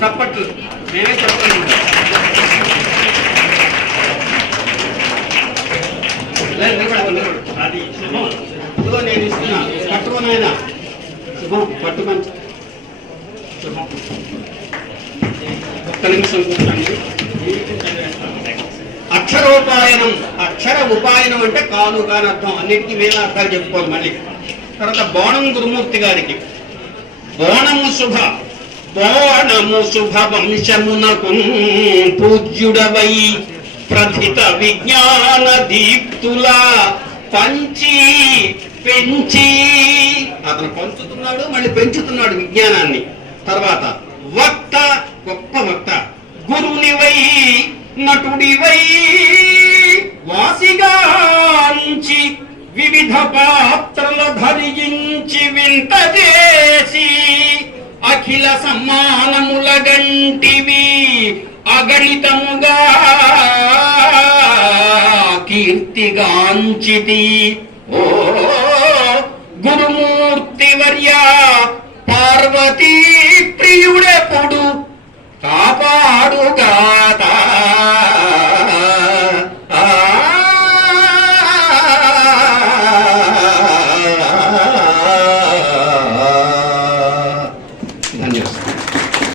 చప్పట్లు మేమే చెప్పండి. అది శుభం. ఇదిగో నేను ఇస్తున్నా, పట్టుకోనైనా శుభం, పట్టుకొని శుభం. ఒక్క నిమిషం కూర్చోండి. అక్షరోపాయనం, అక్షర ఉపాయనం అంటే కానుక అని అర్థం. అన్నిటికీ వేల అర్థాలు చెప్పుకోవాలి. మళ్ళీ తర్వాత బోణం గురుమూర్తి గారికి బోణము శుభ, బోణము శుభ వంశమునకు పూజ్యుడవై ప్రథిత విజ్ఞాన దీప్తుల పంచి పెంచి, అతను పంచుతున్నాడు మళ్ళీ పెంచుతున్నాడు విజ్ఞానాన్ని. తర్వాత వక్త, గొప్ప వక్త, గురునివై నటుడివై వాసిగాంచి వివిధ పాత్రల ధరించి వింత చేసి అఖిల సమ్మానముల గంటివి అగణితముగా కీర్తిగాంచితి. ఓ గురుమూర్తి వర్య పార్వతీ